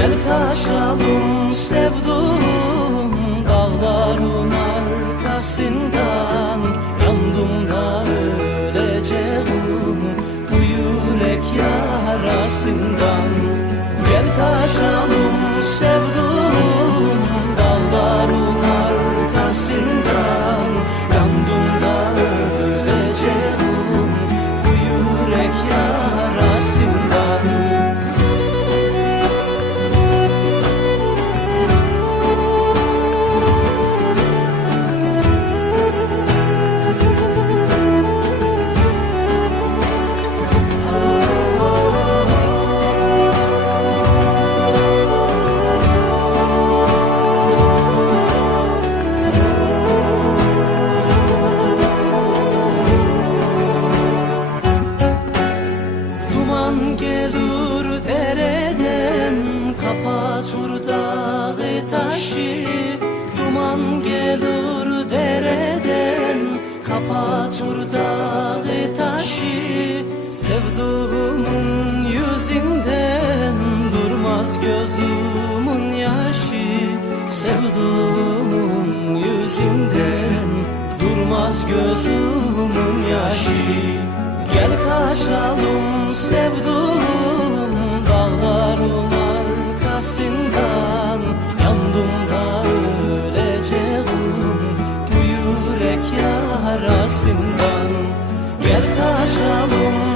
Gel kaçalım sevduğum dağların arkasından. Yandım da öleceğim bu yürek yarasından. Gel kaçalım sevduğum taşı Duman gelir dereden kapatır dağı taşı. Sevduğumun yüzünden durmaz gözümün yaşı. Sevduğumun yüzünden durmaz gözümün yaşı. Gel kaçalım sevduğum dağların arkasından yarasından Gel kaçalım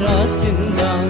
yarasından